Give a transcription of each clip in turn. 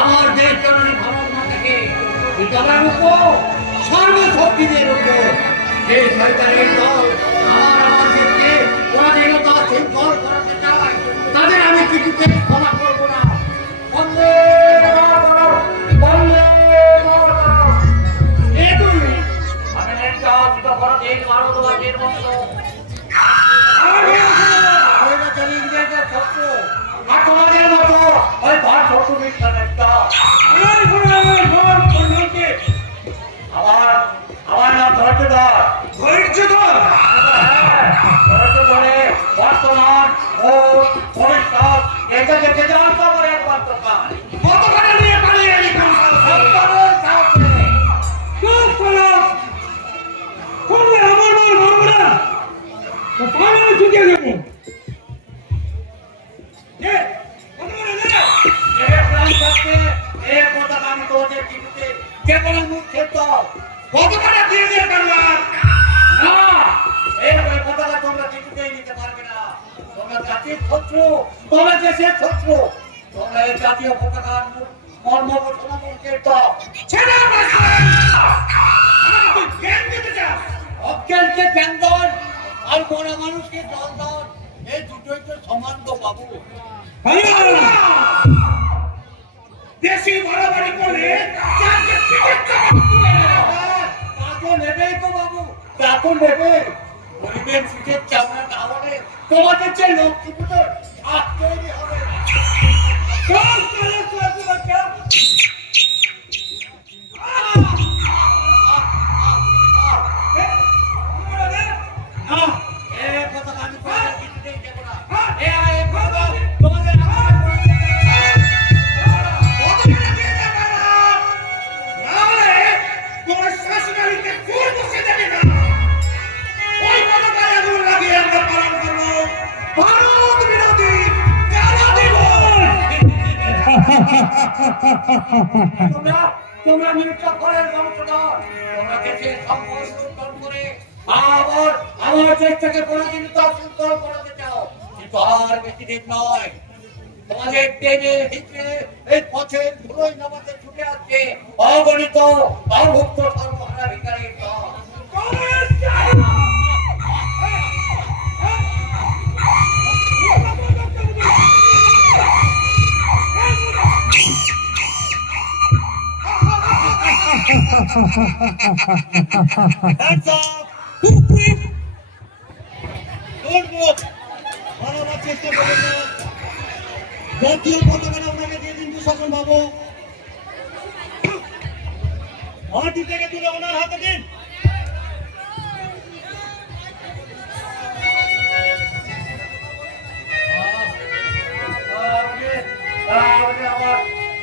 আমার দেশ জননী ভারত মাতাকে বিতরণ উপর সর্বশক্তিদের উপর যে শয়তানের দল আমার দেশকে পরাধীনতা শৃঙ্খল করাতে চায় তাদের আমি কিছুতে ক্ষমা করবো না। বন্দে মাতরম, বন্দে মাতরম। এগুলি আমি নির্যাতিত ভারতের ভারতবাসীর মতো ইংরেজের শত্রু আর তোমাদের মতো ওই ভারত শত্রু মিথ্যা একটা আমার নাম ধৈর্যধর। ধৈর্যধর ধরে বর্তমান ও ভবিষ্যৎ এটাকে বেদান্ত করে একমাত্র কাজ কতখানে নিয়ে পালিয়ে কতখানে দিয়ে দিয়ে করলাম না এই পতাকা তোমরা কিছুতেই নিতে পারবে না। তোমরা জাতির শত্রু, তোমরা দেশের শত্রু, তোমরা এই জাতীয় পতাকার মর্ম সমর্থনের অজ্ঞানকে জ্ঞান দন আর মরা মানুষকে জল দন, এই দুটোই তো সমান তো বাবু। দেশি মারামারি করে নেবেই তো বাবু, তা তো নেবে। গরিবের সিটের চামড়া না হলে তোমাদের যে লক্ষ্মী পুজোর হাত তৈরি হবে। তোমরা মির্জাফরের বংশধর, তোমরা দেশের সম্পদ লুণ্ঠন করে আমার দেশটাকে পরাধীনতা শৃঙ্খল করাতে চাও, কিন্তু আর বেশি দিন নয়। তোমাদের টেনে হিচড়ে এই পথের ধুলোয় নামাতে ছুটে আসছে অগণিত অভুক্ত সর্বহারা ভিখারির দল। Hands up! Quick! Don't move! বারবার চেষ্টা করবেন না। জাতীয় পতাকাটা ওনাকে দিয়ে দিন দুঃশাসন বাবু। মাটি থেকে তুলে ওনার হাতে দিন। আমার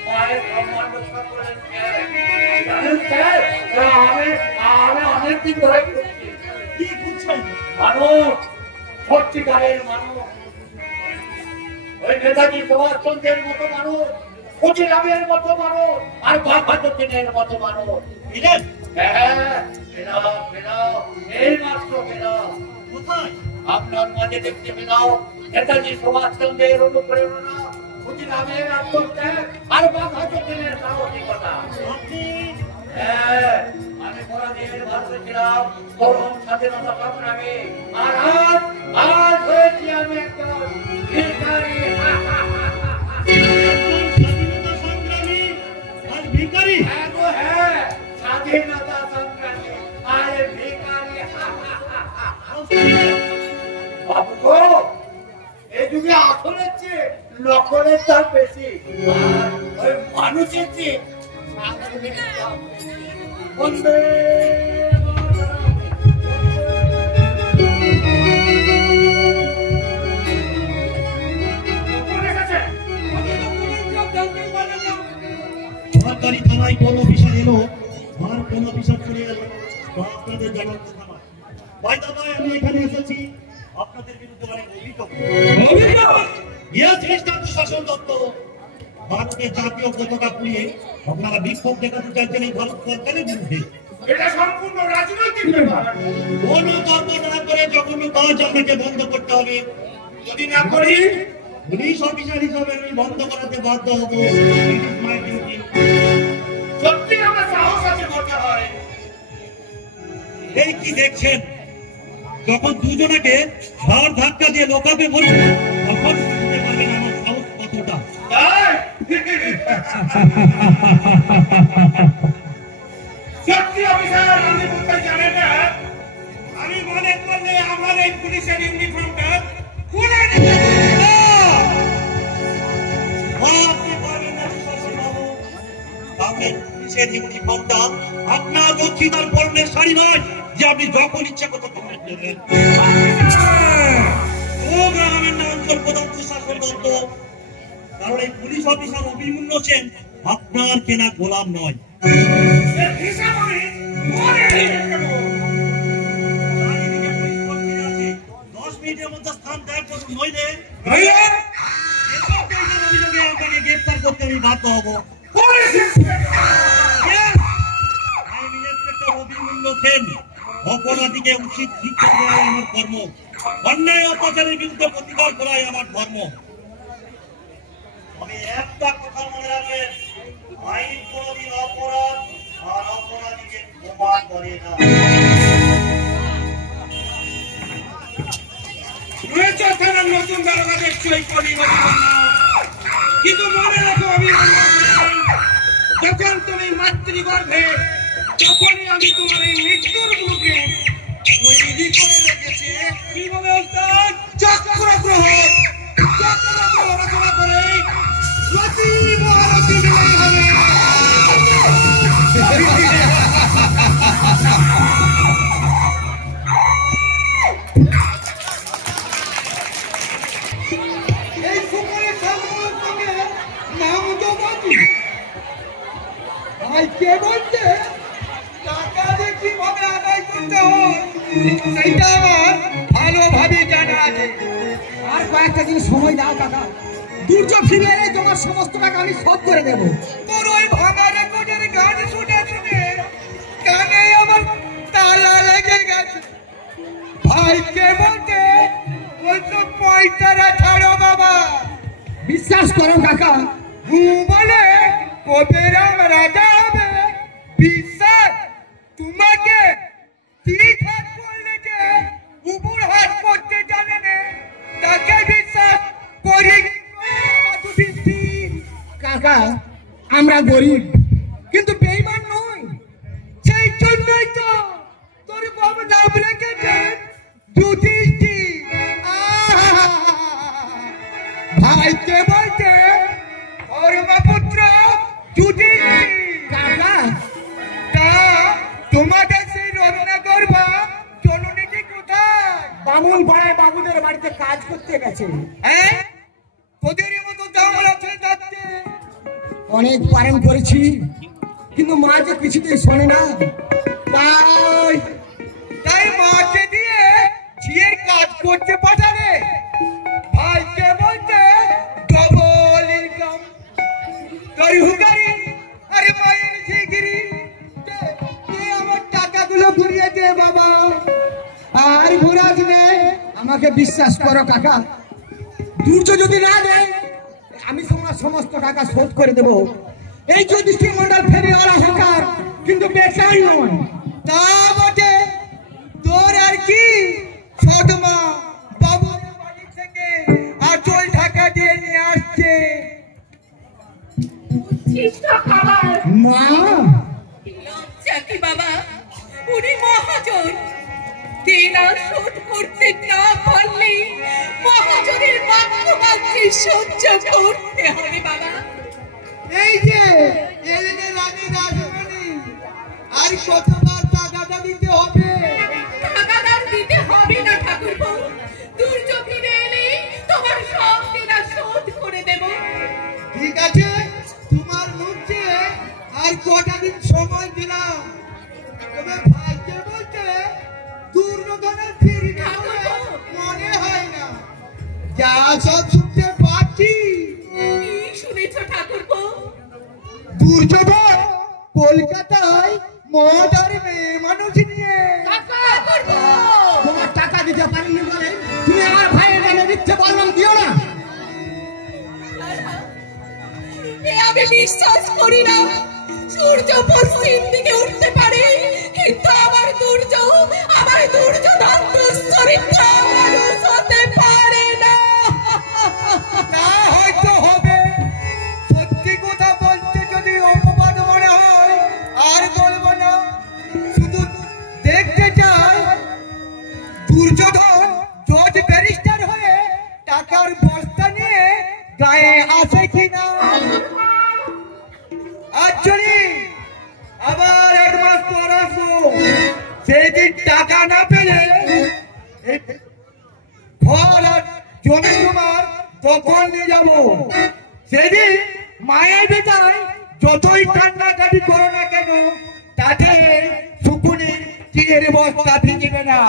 মায়ের সম্মান রক্ষা করেন জানেন স্যার, আমি অনেকদিন ধরে কি বুঝছেন মানুষ, সত্যিকারের মানুষ, ওই নেতাজি সুভাষচন্দ্রের মতো মানুষ, ক্ষুদিরামের মতো মানুষ, আর বাঘাযতীনের মতো মানুষ। বুঝলেন? হ্যাঁ, পেলাও, এই মাত্র পেলাও। কোথায়? আপনার মাঝে দেখতে পেলাও নেতাজি সুভাষচন্দ্রের অনুপ্রেরণা, ক্ষুদিরামের আত্মত্যাগ, আর বাঘাযতীনের সাহসিকতা। হ্যাঁ, আমি পরাধীন ভারতে ছিলাম তরুণ স্বাধীনতা সংগ্রামী, আর আজ হয়েছি আমি একজন ভিখারি। ভিখারি? হ্যাঁ, স্বাধীনতা সংগ্রামী আর ভিখারি। বাবু গো, এই যুগে আসলের চেয়ে নকলের দাম বেশি, আর ওই মানুষের চেয়ে বন্দে সরকারি থানায় কোন অফিসার এলো আর কোন অফিসার চলে গেল, আপনাদের জানার কথা নয়। আমি এখানে এসেছি আপনাদের বিরুদ্ধে অনেক অভিযোগ। শাসন দত্ত ভারতের জাতীয় পতাকা পুড়িয়ে আপনারা বিক্ষোভ দেখাতে চাইছেন এই ভারত সরকারের বিরুদ্ধে। এটা সম্পূর্ণ রাজনৈতিক ব্যাপার। কোন তর্ক না করে জঘন্য কাজ আপনাকে বন্ধ করতে হবে। যদি না করি পুলিশ অফিসার হিসাবে আমি বন্ধ করাতে বাধ্য হবো। সত্যি আমার সাহস আছে করতে হয়। এই কি দেখছেন, যখন দুজনকে ঘর ধাক্কা দিয়ে লোকাবে বলবো তখন বুঝতে পারবেন আমার সাহস কতটা। সত্যি অফিসার আপনি বলতে জানেন না, আমি মনে করলে আমার এই পুলিশের ইউনিফর্মটা খুলে দিতে পুলিশের ইউনিফর্মটা আপনার দক্ষিণার বর্ণের শাড়ি নয় যে আপনি যখন ইচ্ছা করতে পারেন। গ্রামের নাম প্রধান প্রশাসন দত্ত, কারণ এই পুলিশ অফিসার অভিমন্যু সেন আপনার কেনা গোলাম নয়। 10 মিনিটের মধ্যে স্থান ত্যাগ করুন, নইলে অভিযোগে আপনাকে গ্রেপ্তার করতে আমি বাধ্য হবো। অপরাধীকে উচিত শিক্ষা দেওয়াই আমার কর্ম, অন্যায় অত্যাচারের বিরুদ্ধে প্রতিকার করাই আমার ধর্ম। আমি একটা কথা মনে রাখবেন, আইন কোনদিন অপরাধ আর অপরাধীকে ক্ষমা করে না। নতুন দারোগা দেখছো এই কিন্তু মনে রাখো আমি যখন তুমি মাতৃগর্ভে তখনই আমি তোমার এই মৃত্যুর মুখে তৈরি করে রেখেছি। কিভাবে চক্রগ্রহ রচনা করে প্রতি মহারথী হবে। এই সুপারের সঙ্গে নাম তো বাকি ভাই কে বলছে টাকা দিয়ে কিভাবে আদায় করতে হয় সেইটা আমার ভালোভাবে জানা আছে। আর কয়েকটা দিন সময় দাও কাকা, দুর্যোগ ফিরে এলে তোমার সমস্ত টাকা আমি শোধ করে দেবো। তোর ওই ভাঙা রেকর্ডের গান শুনে শুনে কানে আমার তালা লেগে গেছে। ভাই কে বলছে ওই তো পয়সারা ছাড়ো বাবা। বিশ্বাস করো কাকা, বলে কবে রাম রাজা হবে বিশ্বাস তোমাকে তীর হাত করলে যে উবুর হাত করতে জানে না তাকে বিশ্বাস করি। কাকা আমরা গরিব কিন্তু বেঈমান নই, সেই জন্যই তো তোর বাবা নাম রেখেছে যুধিষ্ঠির। ভাইকে বলছে ধর্মপুত্র যুধিষ্ঠির। কাকা তা তোমাদের সেই রত্নাকর বা জননীটি কোথায়? বামুন পাড়ায় বাবুদের বাড়িতে কাজ করতে গেছে। হ্যাঁ তোদের মতো ঝামেলা ছেড়ে যাচ্ছে। অনেক বারণ করেছি কিন্তু মা যে কিছুতেই শোনে না, তাই মাকে দিয়ে ঝিয়ের কাজ করতে পাঠালে। ভাইকে বলতে ডবল ইনকাম তোর হুগারি আরে মায়ের ঝিগিরি আমার টাকাগুলো ঘুরিয়ে দে বাবা। আর ঘুরাজ নেই। আমাকে বিশ্বাস করো কাকা, দুর্য যদি না দেয় আমি তোমার সমস্ত টাকা শোধ করে দেবো। এই যুধিষ্ঠির মন্ডল ফেরিওয়ালা হকার কিন্তু বেকার নয়। তা বটে, তোর আর কি সদমা বাবুর বাড়ি থেকে আঁচল ঢাকা দিয়ে নিয়ে আসছে। মা লজ্জা কি বাবা, উনি মহাজন, তেরা শোধ করতে না পারলে মহাজনের বাক্যবাক্যে সহ্য করতে হবে বাবা। এই যে এলেনে রানী রাজমণি আর কতবার টাকাটা দিতে হবে? টাকাদার দিতে হবে না ঠাকুরপো, দুর্য ফিরে এলে তোমার সব তেরা শোধ করে দেব। ঠিক আছে, তোমার মুখে আর কটা দিন সময় দিলাম। তবে ভাইকে বলতে দুর্যোধনের ফিরবে মনে হয় না। যা সব শুনতে পাচ্ছি শুনেছ ঠাকুরপো? দুর্যোধন কলকাতায় মদ আর মেয়ে মিথ্যে বললাম, দিও না। আমি বিশ্বাস করি না সূর্য পশ্চিম দিকে উঠতে পারে, কিন্তু আমার দুর্যোধন দুশ্চরিত্র মানুষ হতে পারে না। তা হয়তো হবে, সত্যি কথা বলতে যদি অপবাদ মনে হয় আর বলবো না। শুধু দেখতে চাই দুর্যোধন জজ ব্যারিস্টার হয়ে টাকার বস্তা নিয়ে গায়ে আসে কিনা। অ্যাকচুয়ালি আবার এক মাস পর আসবো, সেদিন টাকা না পেলে ফল আর জমি তোমার তখন নিয়ে যাবো। সেদিন মায়ের বেটায় যতই কান্নাকাটি করো না কেন, তাতে শুকুনির টিনের বস্তা ভিজবে না।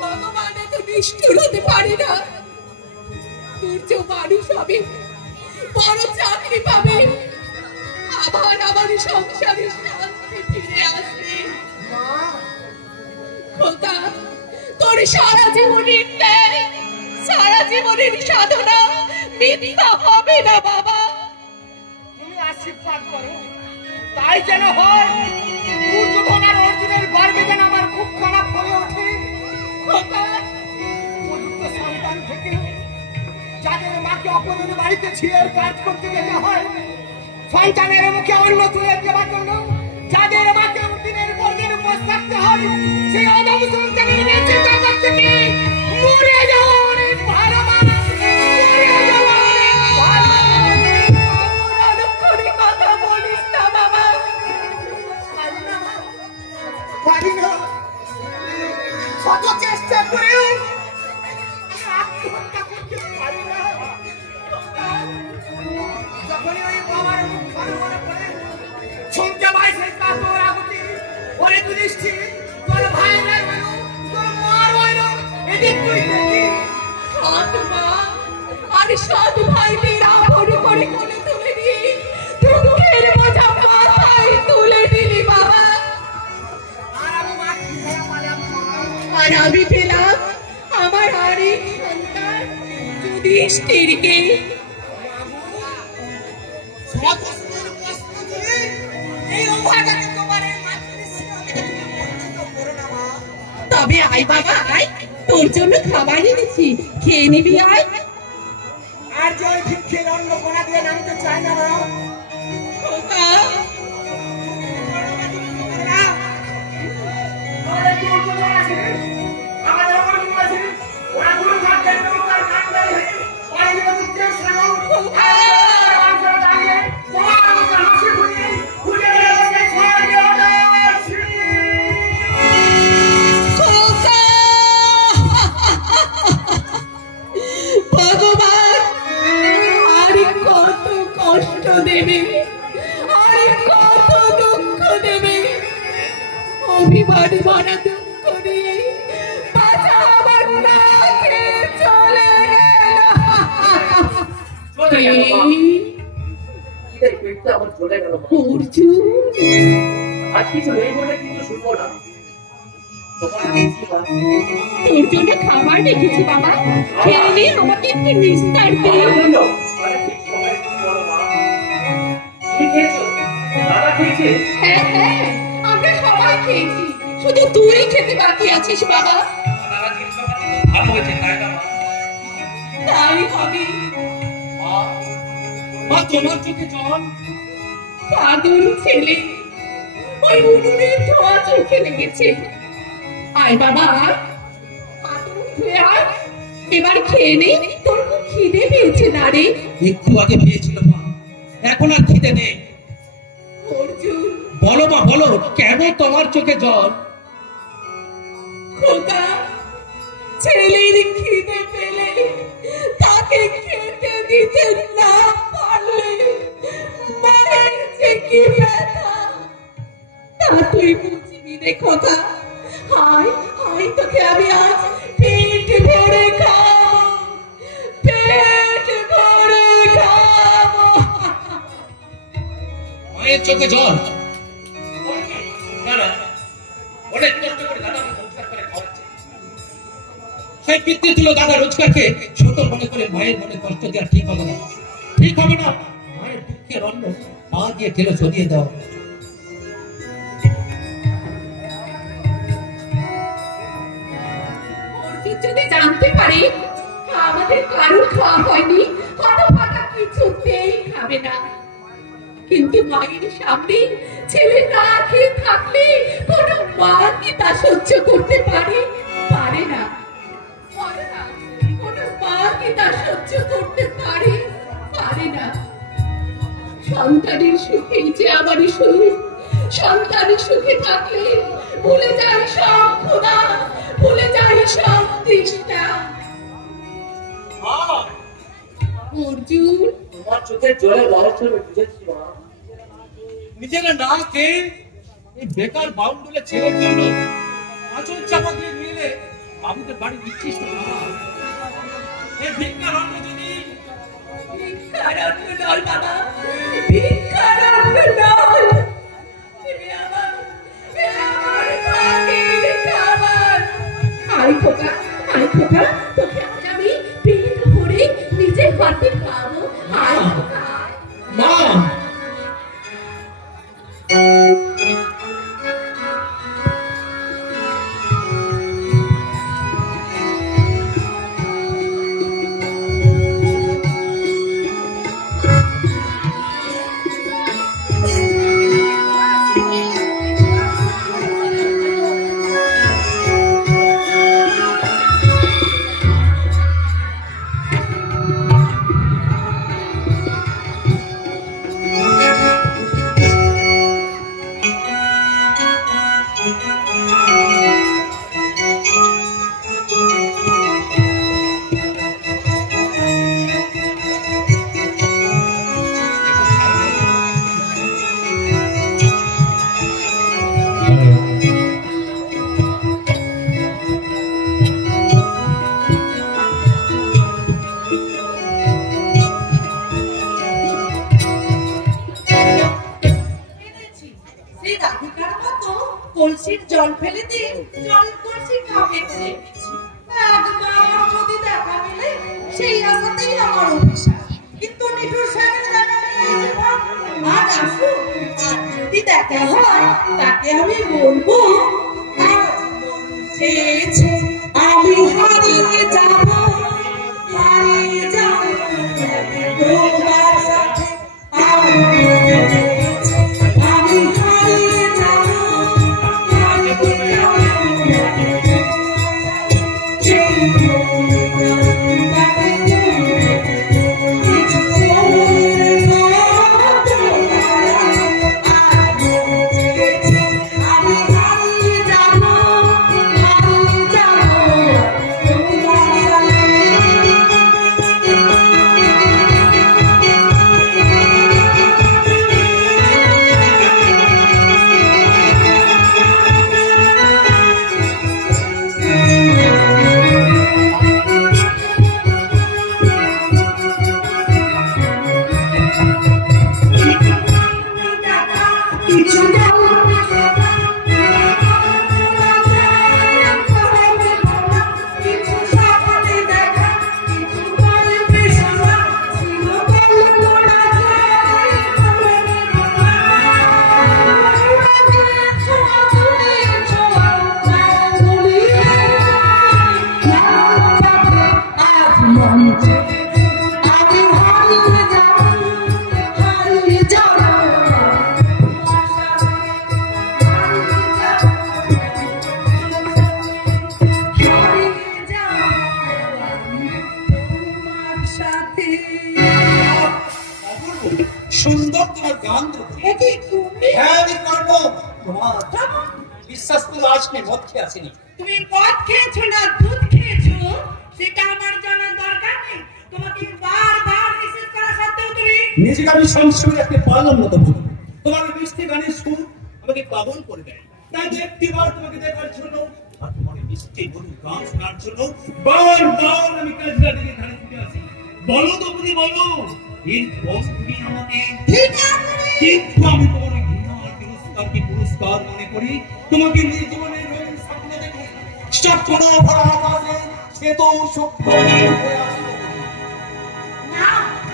ভগবান এত নিষ্ঠুর হতে পারে না। সূর্য মানুষ হবে, বড় চাকরি পাবে, আবার আমার সংসারে শান্তি ফিরে আসবে। খোকা, তোর সারা জীবনের ন্যায়, সারা জীবনের সাধনা মিথ্যা হবে না বাবা। তুমি আশীর্বাদ করো, তাই যেন হয়। দুর্যোধন আর অর্জুনের গর্বে যেন আমার খুব খারাপ হয়ে ওঠে। খোকা, উপযুক্ত সন্তান থেকে যাদের মাকে অপরের বাড়িতে ছিঁড়ে কাজ করতে যেতে হয়, সন্তানের মুখে অন্ন তুলে দেওয়ার জন্য যাদের মাকে দিনের পর দিন উপোস থাকতে হয়, সেই অদম সন্তানের বেঁচে থাকার থেকে মরে যাওয়া অনেক ভালো। অনুক্ষণে কথা বলিস না বাবা। পারি না, কত চেষ্টা করেও আত্মহত্যা করতে পারি না। যখনই ওই বাবার মুখ মনে পড়ে শুনতে পাই সেই কাতর আগুতি, ওরে যুধিষ্ঠির, তোর ভাইয়ের হইল, তোর মার হইল, এদিক তুই দেখি। আত্মা আর সৎ ভাইদের আবর করে কোলে তুলে নিয়ে দুঃখের বোঝা মাথায় তুলে দিলি বাবা। আর আমি মার কি হয়ে পালাম। আর আমি পেলাম আমার আরেক সন্তান যুধিষ্ঠিরকে। তবে আয় বাবা আয়, তোর জন্য খাবার এনেছি, খেয়ে নিবি আয়। আর জল ভিক্ষের অন্য কোনা দিয়ে নামতে চায় না মা। খোকা, ভগবান আর কত কষ্ট দেবে, আর কত দুঃখ দেবে। অভিমান ভরা দুঃখ নিয়ে বাঁচা আমার না খেয়ে চলে গেল। অর্জুন, আর কিছু নেই বলে কিন্তু শুনবো না। তোর জন্য খাবার রেখেছি বাবা, খেয়ে নিয়ে আমাকে একটু নিস্তার দে। হ্যাঁ হ্যাঁ, আমরা সবাই খেয়েছি, শুধু তুই খেতে বাকি আছিস বাবা। ভালো হয়েছে তাই না? তাই হবে। মা, তোমার চোখে জল? পাগল ছেলে, ওই উনুনের ধোঁয়া চোখে লেগেছে। আয় বাবা আয়, পাগল হয়ে আয়, এবার খেয়ে নে, তোর খুব খিদে পেয়েছে না রে? একটু আগে পেয়েছিল মা, এখন আর খিদে নেই। অর্জুন, বলো মা বলো, কেন তোমার চোখে জল? খোকা, ছেলের খিদে পেলে তাকে খেতে দিতে না পারলে মায়ের যে কি ব্যথা তা তুই বুঝবি রে খোকা। হায় হায়, তোকে আমি আজ পেট ভরে খাবো, পেট ভরে খাবো। মেয়ের চোখে জল। অনেক কষ্ট করে দাদা রোজগার করে খাওয়াচ্ছে, সেই পিতৃ তুলো দাদা রোজগারকে ছোট মনে করে মায়ের মনে কষ্ট দেওয়া ঠিক হবে না, ঠিক হবে না। মায়ের দুঃখের অন্ন পা দিয়ে ঠেলে ছড়িয়ে দাও। যদি জানতে পারি আমাদের কারো খাওয়া হয়নি, হয়তো ফাটা কিছুতেই খাবে না। কিন্তু মায়ের সামনে ছেলে না খেয়ে থাকলে কোনো মা কি তা সহ্য করতে পারে? পারে না, পারে না। কোনো মা কি তা সহ্য করতে পারে? পারে না। সন্তানের সুখেই যে আমারই সুখ, সন্তানের সুখে থাকলে ভুলে যাই সব ক্ষুধা, ভুলে যাই সব তৃষ্ণা। অর্জুন, তোমার চোখের জলে রহস্য বুঝেছি মা। নিজেরা না খেয়ে এই বেকার বাউন্ডুলে ছেলের জন্য আঁচল চাপা দিয়ে নিয়ে বাবুদের বাড়ি দিচ্ছিস না। এই ভিক্ষার অন্ন যদি ভিক্ষার অন্ন নয় বাবা, ভিক্ষার অন্ন নয়। আয় খোকা, আয় খোকা, তোকে আজ আমি পেট ভরে নিজের হাতে খাবো। আয় খোকা। মা, কলসির জল ফেলে দিয়ে জল কলসি খাবেছে। একবার যদি দেখা পেলে সেই আশাতেই আমার অভিশাপ। কিন্তু নিঠুর সাহেবের দেখা পেলে আজ আসুন, আর যদি দেখা হয় তাকে আমি বলবো চেয়েছে আমি হারিয়ে যাব, হারিয়ে যাব তোমার সাথে। আমি হারিয়ে যাব, সুন্দর তোমার গান। হ্যাঁ আমি করবো। তোমার বিশ্বাস করে আসলে মদ খেয়ে আসেনি। তুমি মদ খেয়েছো না দুধ খেয়েছো সেটা আমার জানার দরকার নেই। তোমাকে বারবার নিষেধ করা সত্ত্বেও তুমি নিজেকে আমি সংস্কৃতি রাখতে পারলাম না। তবু তোমার মিষ্টি গানের সুর আমাকে পাগল করে দেয়। তাই একটিবার তোমাকে দেখার জন্য আর তোমার মিষ্টি মধুর গান শোনার জন্য বারবার আমি কাজটা দিকে ধারে ছুটে আসি। বলো তো তুমি বলো, এরপর তুমি আমাকে কিন্তু আমি তোমার পুরস্কার মনে করি তোমাকে নিজ জীবনের রঙিন সামনে দেখে স্বপ্ন ভরা আকাশে সে তো সভ্য হয়ে আসবে। না,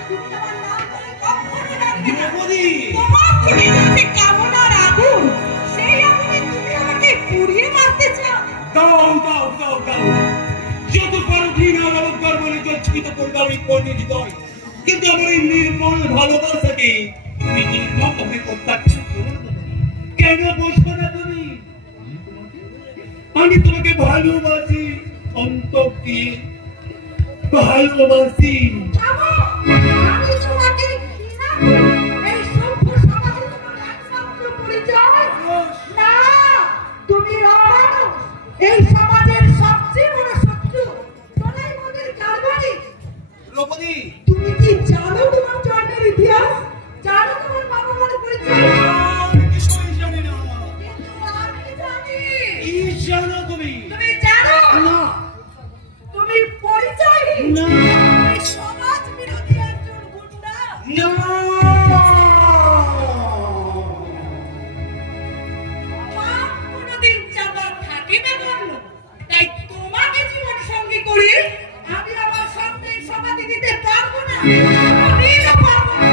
তুমি আমার নাম করে কখনো ডাকবে না। দ্রৌপদী, তোমার খুনি যাতে কামনার আগুন, সেই আগুনে তুমি আমাকে পুড়িয়ে মারতে চাও? দাও দাও দাও দাও, যত পারো ঘৃণা অলঙ্কার বলে জর্জরিত করবে আমি কর্ণের হৃদয়, কিন্তু আমার এই নির্মল ভালোবাসাকে তুমি নির্মমভাবে প্রত্যাখ্যান করো না। কেন বসবে না তুমি? আমি তোমাকে ভালোবাসি, অন্তর দিয়ে ভালোবাসি। আমি তোমাকে ঘৃণা করি। এই সভ্য সমাজে তোমার একমাত্র পরিচয়? না, তুমি অমানুষ। এই সমাজের সবচেয়ে বড় শত্রু তোলাই মোদের কারবারি। দ্রৌপদী, তুমি কি জানো তোমার জন্মের ইতিহাস? জানো তোমার বাবা মার পরিচয়? আমি কিছুই জানি না। কিন্তু আমি জানি। কি জানো তুমি? তুমি জানো? না তুমি পরিচয়হীন। না এই সমাজ বিরোধী একজন গুন্ডা। না, আমার কোনোদিন চাপা থাকে না গণ্য। তাই তোমাকে জীবন সঙ্গী করে আমি আমার স্বপ্নের সমাধি দিতে পারবো না। আমি না পারবো না।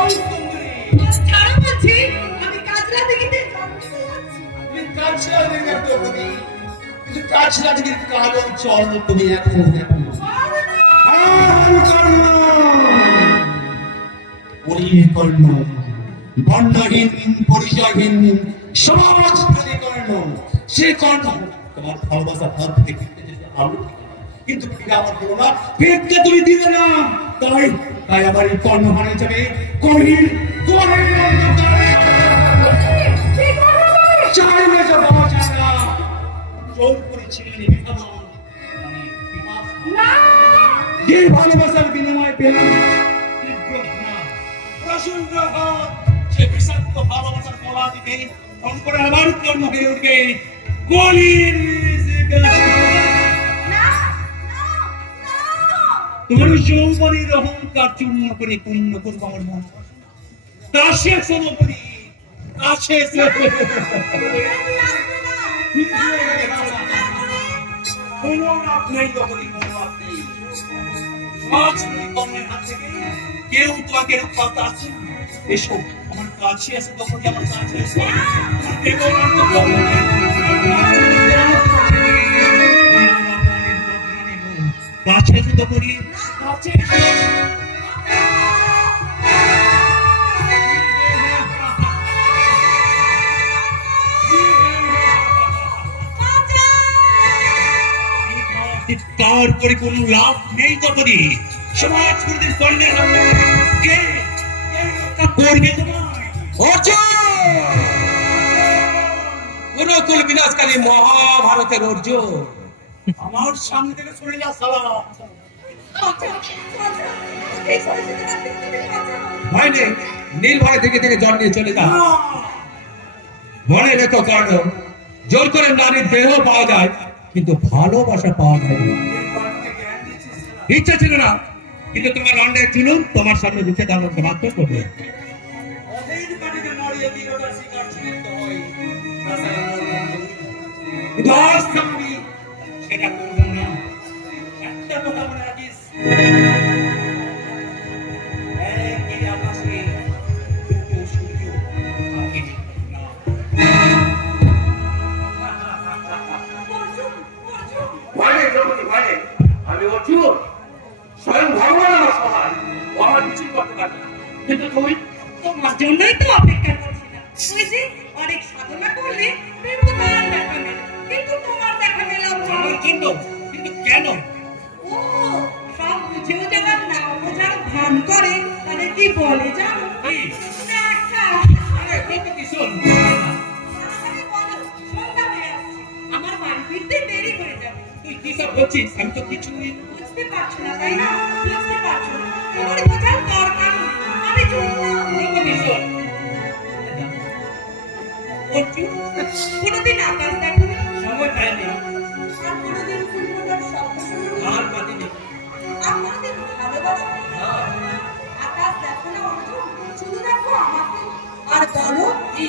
ওই সুন্দরী, ছাড়ো বলছি, আমি কাজলা দিঘিতে জন্ম নিতে যাচ্ছি। তুমি কাছলা দিকে দ্রৌপদী, কিন্তু কাছলা দিকে কালো চল তুমি এখন দেখো। পারো না। কর্ণ বর্ণহীন পরিচয়হীন সমাজ কর্ণ, সে কর্ণ তোমার ভালোবাসা হাত থেকে ফিরতে যেতে ভালো, কিন্তু ফিরে আমার দেবো না, ফিরতে তুমি দিবে না। তাই তাই আমার এই কর্ণ হারিয়ে যাবে কহিল কহিল অন্ধকারে। কি করবো? চাই না যে বাবা চায় না, জোর করে ছিঁড়ে নিবি না। না। যে ভালোবাসার বিনিময়ে পেলাম তীব্র ঘৃণা, প্রচণ্ড হাত, সে বিষাক্ত ভালোবাসার কলা দিতে ফোন করে আবার কর্ণ হয়ে উঠবে কলির না, না, না। তোমার যৌবনের অহংকার চূর্ণ করে পূর্ণ করবো আমার মন। কাছে এসো দ্রৌপদী, কাছে এসো। তুমি এগিয়ে আসবে না। না, চিৎকার করে। কোনো লাভ নেই দ্রৌপদী, কোনো লাভ নেই। সমাজ কর্ণের হাত থেকে কেউ তোমাকে রক্ষা করতে আসছে না। এসো আমার কাছে এসো দ্রৌপদী, আমার কাছে এসো। দেব না তো দ্রৌপদী, কাছে এসো দ্রৌপদী, কাছে এসো। চিৎকার করে কোনো লাভ নেই দ্রৌপদী, সমাজ কোনদিন কর্ণের হাত থেকে কে রক্ষা করবে তোমায়? কুরুকুল বিনাশকারী মহাভারতের অর্জুন, আমার সামনে থেকে সরে যা সালা। ভয় নেই, নির্ভয় থেকে থেকে জল নিয়ে চলে যা। মনে রেখো কর্ণ, জোর করে নারীর দেহ পাওয়া যায় কিন্তু ভালোবাসা পাওয়া যায় না। ইচ্ছা ছিল না, কিন্তু তোমার অন্যায় ছিল তোমার সামনে রুখে দাঁড়াতে বাধ্য করবে। কিন্তু আজ আমি সেটা করবো না। একটা কথা মনে রাখিস, একই আকাশে দুটো সূর্য থাকে না। ভয় নেই দ্রৌপদী, ভয় নেই। আমি অর্জুন, স্বয়ং ভগবান আমার সহায়, ও আমার কিছুই করতে পারবে না। কিন্তু তুই তোমার জন্যই তো অপেক্ষা করছিলাম। ওই যে অনেক সাধনা করলে দেবতার দেখা মেলে, কিন্তু তোমার দেখা মেলাম না। আমার জন্য, কিন্তু কেন? ও, সব বুঝেও যাবার না বোঝার ভান করে, তাদের কি বলে জানো? কি? দেখা। আরে দ্রৌপদী শোন, তাড়াতাড়ি বলো, সন্ধ্যা হয়ে আসছে। আমার বাড়ি ফিরতে দেরি হয়ে যাবে। তুই কি সব বলছিস? আমি তো কিছুই বুঝতে পারছো না, তাই না? বুঝতে পারছো না। তোমার বোঝার দরকার নেই। আমি চললাম। দ্রৌপদী শোন। অর্জুন, কোনোদিন আকাশ দেখো না? সময় পাইনি, আর কোনোদিন ফুলফোটার শব্দ শোনো না? আর পাতিনি। আর কোনোদিন ভালোবাসো না? আকাশ দেখো না অর্জুন? শুধু দেখো আমাকে। আর বলো কি?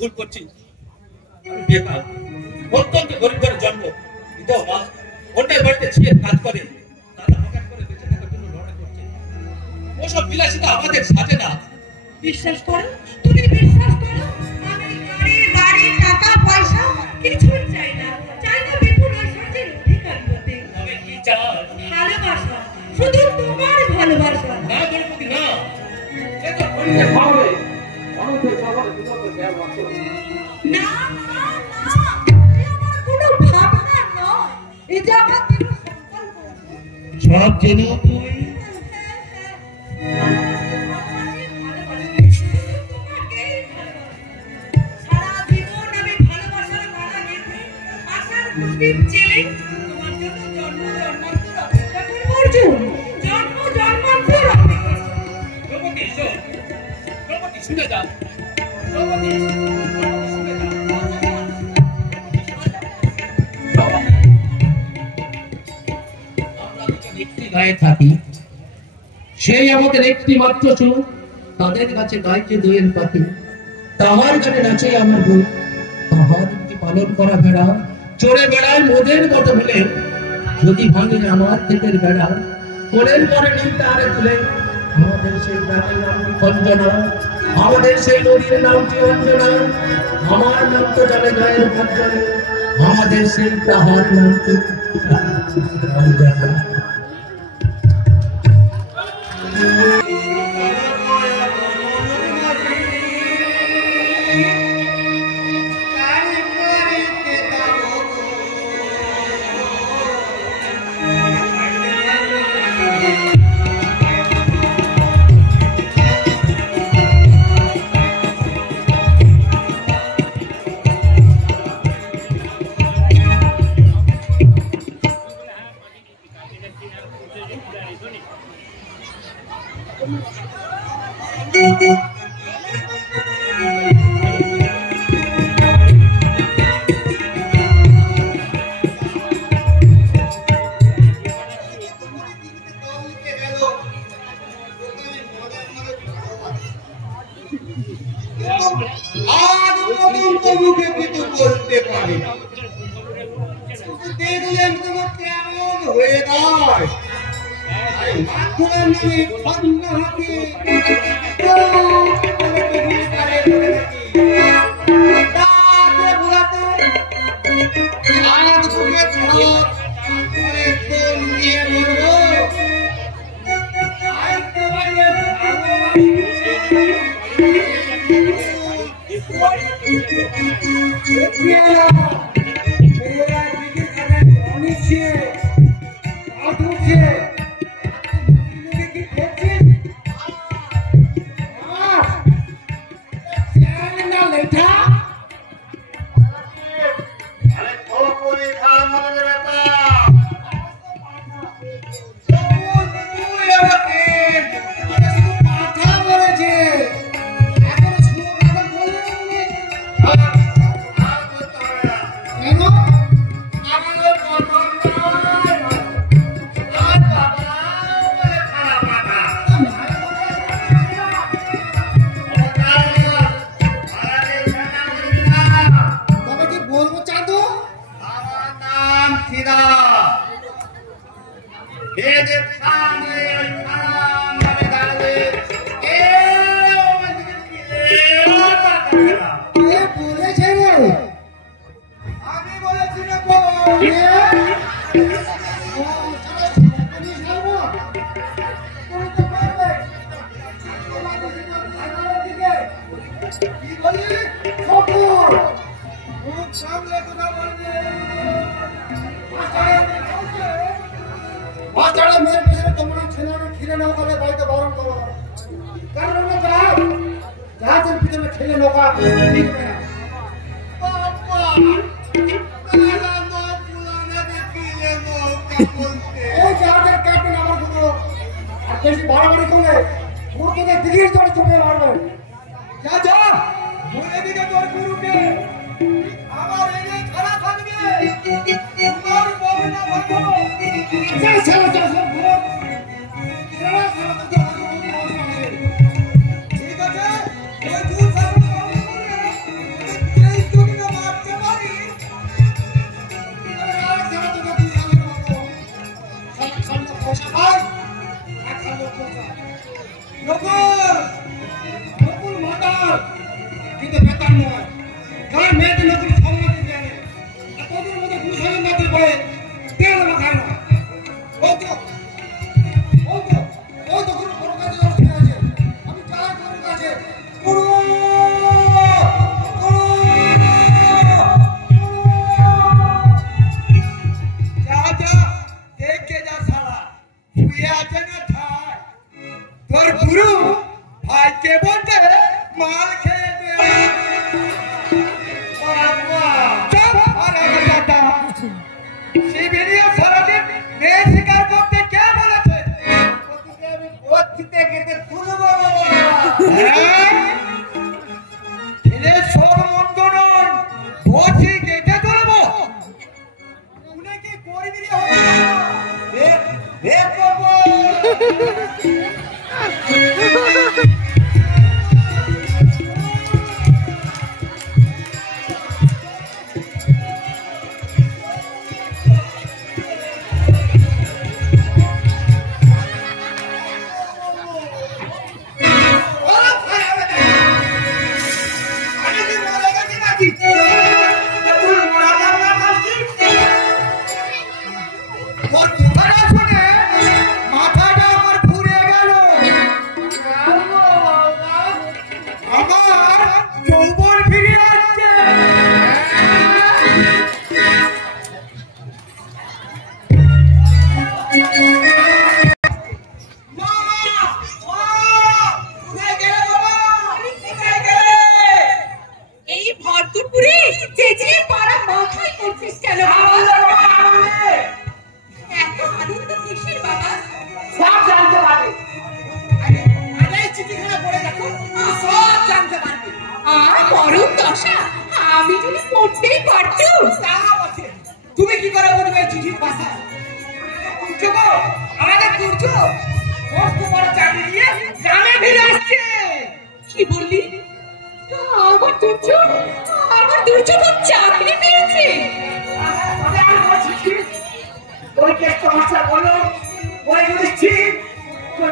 ভুল করছিস। বেকার অত্যন্ত দরিদ্রের জন্ম, বিধবা, অন্যের বাড়িতে ছিয়ে কাজ করে, তারা হঠাৎ করে বেঁচে থাকার জন্য লড়াই করছে। ওসব বিলাসিতা আমাদের সাজে না। বিশ্বাস করো, তুমি বিশ্বাস করো, আমি গাড়ি টাকা পয়সা কিছুই চাই না, চাই না বিপুল ঐশ্বর্যের অধিকারী হতে। তবে কি চাস? ভালোবাসা, শুধু তোমার ভালোবাসা। না দ্রৌপদী না, এ তো করতে হবে। অনন্ত সবার বিপদে দেওয়া মাত্র। না না না, এ আমার কোনো ভাবনা নয়, এ যে আমার দৃঢ় সংকল্প। সব জেনে তুই সারা জীবন আমি ভালোবাসার মালা গেঁথে আশার প্রদীপ জেলে তোমার জন্য জন্ম জন্মান্তর অপেক্ষা করব অর্জুন, জন্ম জন্মান্তর অপেক্ষা। দ্রৌপদী শোন, দ্রৌপদী শুনে যা, দ্রৌপদী শুনে যা। আমরা দুজন একটি গায়ে থাকি, সেই আমাদের একটি মাত্র সুর, তাদের কাছে গাইছে দুয়ের পাখি। তাহার গানে নাচে আমার বুক, তাহার একটি পালন করা ভেড়া চড়ে বেড়ায় মোদের মতো বলে। যদি ভাঙে আমার ক্ষেতের বেড়া, কোলের পরে নীল তারে তুলে। আমাদের সেই গ্রামের নাম অঞ্জনা, আমাদের সেই নদীর নামটি অঞ্জনা। আমার নাম তো জানে গায়ের পঞ্চনে, আমাদের সেই তাহার নামটি অঞ্জনা। আজ পর্যন্ত মুখে কিছু বলতে পারি না, দেখলেন তোমার কেমন হয়ে দাও। হয়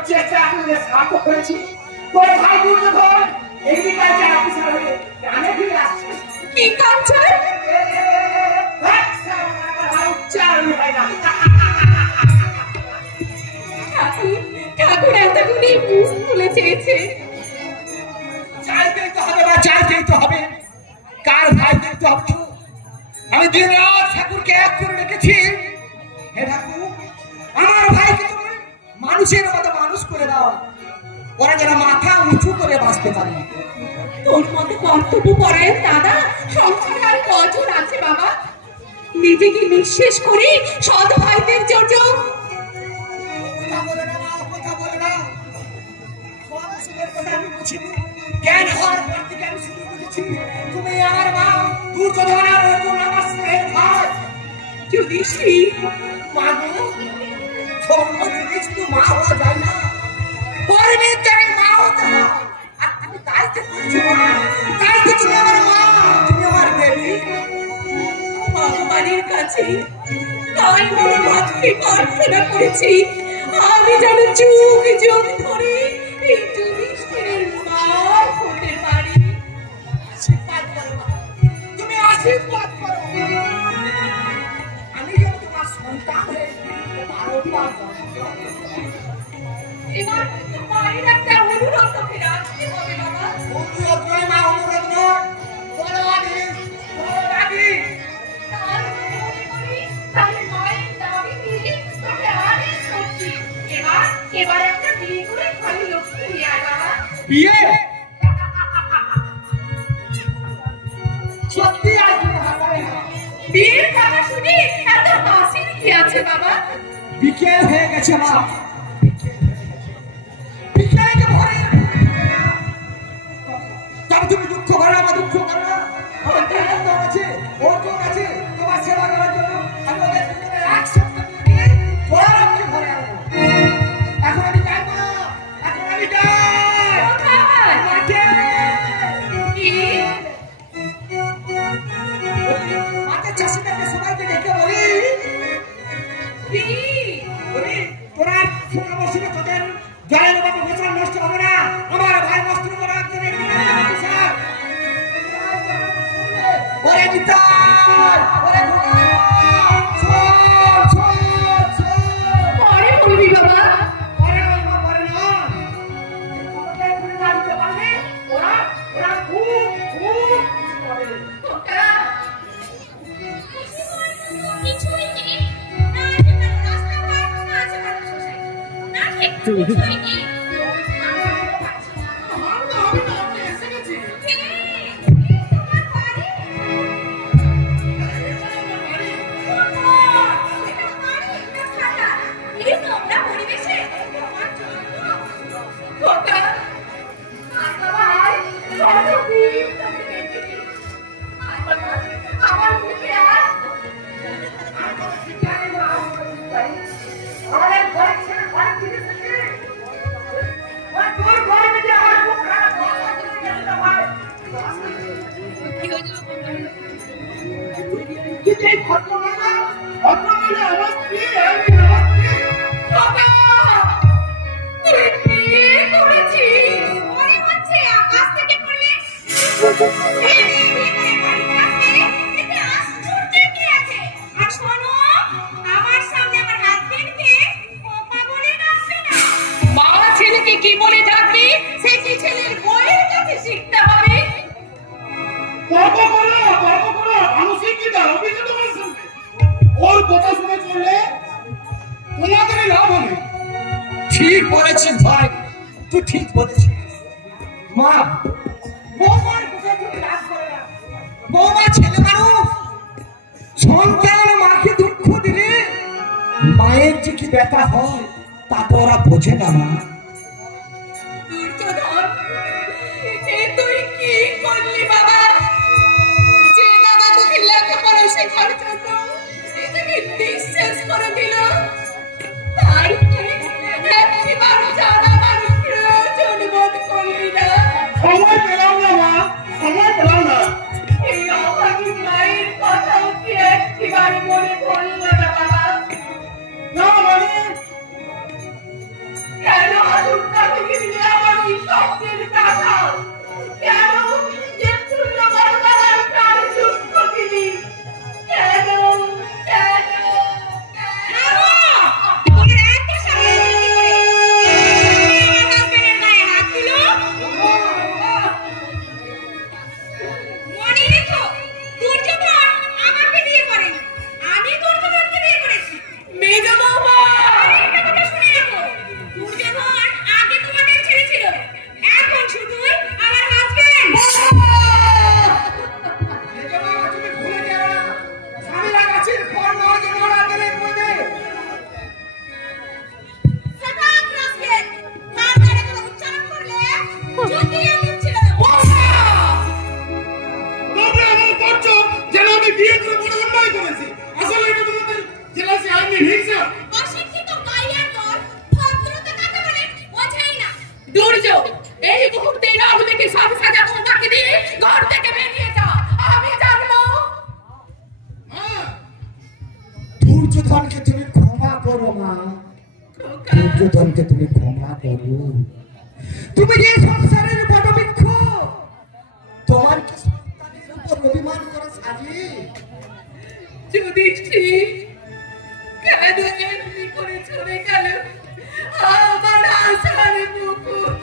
চেষ্টা করলে সার্থক হয়েছি। তোর ভাই দুর্যোধন এগ্রিকালচার অফিসার হয়ে গ্রামে ফিরে আসছে। কি কালচার? ঠাকুর এতগুলি মুখ খুলে চেয়েছে। চাইতেই তো হবে বা চাইতেই তো হবে। কার ভাই দেখতে হবে? আমি দিন রাত ঠাকুরকে এক করে রেখেছি। হে ঠাকুর, আমার ভাইকে তুমি মানুষের মতো মানুষ করে দাও, ওরা যেন মাথা উঁচু করে বাঁচতে পারে। তোর মতো কর্তব্য পরায়ণ দাদা সংসারে আর কজন আছে বাবা? নিজেকে নিঃশেষ করে সৎ ভাইদের জন্য। কথা বলে না, কথা বলে না। মানুষের কথা আমি বুঝিনি। জ্ঞান হওয়ার পর থেকে আমি শুরু করেছি, তুমি আমার মা, দুর্যোধন আর অর্জুন আমার স্নেহের ভাই। যুধিষ্ঠির, মাগো, সব জিনিস তো মা হওয়া যায় না, কর্মের দ্বারাই মা হতে হয়। আর তুমি তাই তো করছো মা, তাই তো তুমি আমার মা, তুমি আমার বেবি। ভগবানের কাছে তাই মনোভাবকে প্রার্থনা করেছি, আমি যেন যুগ যুগ ধরে এই যুধিষ্ঠিরের মা হতে পারি। আশীর্বাদ করো মা, তুমি আশীর্বাদ করো। আমি যেন তোমার সন্তান হয়ে বারবার এবার বাড়ির একটা অনুরোধ তোকে রাখতে হবে বাবা। অনুরোধ নয় মা, অনুরোধ নয়, বলো আগে, বলো আগে। এবার একটা বিয়ে করে খালি লক্ষ্মী নিয়ে আয় বাবা। বিয়ে? সত্যি আজ তুমি হাসাবে না। বিয়ের কথা শুনি এত হাসির কি আছে বাবা? বিকেল হয়ে গেছে মা, বিকেলকে ভরে তবে তুমি দুঃখ করো না, আমার দুঃখ করো না। আমার অর্জুন আছে, অর্জুন আছে তোমার সেবা করার জন্য। আমি ওদের দুজনে একসঙ্গে নিয়ে বড় রাখতে ঘরে আনবো। এখন আমি যাই না, এখন আমি যাই মাঠে। মাঠে চাষিদেরকে সবাইকে ডেকে বলি, তোরা সোনা বসিলে তোদের জয়ের বাবা ফসল নষ্ট হবে না। আমার ভাই নষ্ট করার জন্য ওরে বিতার, ওরে পরে বলবি বাবা। ঠিক বলেছিস ভাই, তুই ঠিক বলেছিস। মা, বৌমার বুকে তুমি রাগ করে না। বৌমা ছেলে মানুষ, সন্তান মাকে দুঃখ দিলে মায়ের যে কি ব্যথা হয় তা তো ওরা বোঝে না মা। দুর্যোধন, তুই কি করলি বাবা? যে দাদা তোকে লেখাপড়া শেখার জন্য এটাকে বিশ্বাস করে দিল, তার একটিবারও জানা মানুষ প্রয়োজন বোধ করলি না। সময় পেলাম না মা, সময় পেলাম না। এই অভাগী মায়ের কথাও কি একটিবার মনে পড়ল না বাবা? না মানে কেন দুর্যোধনকে তুমি ক্ষমা করো। তুমি যে সংসারের বটবৃক্ষ, তোমার কি সন্তানের উপর অভিমান করা সাজি? যুধিষ্ঠির, কেন এমনি করে চলে গেল আমার আশার মুকুট?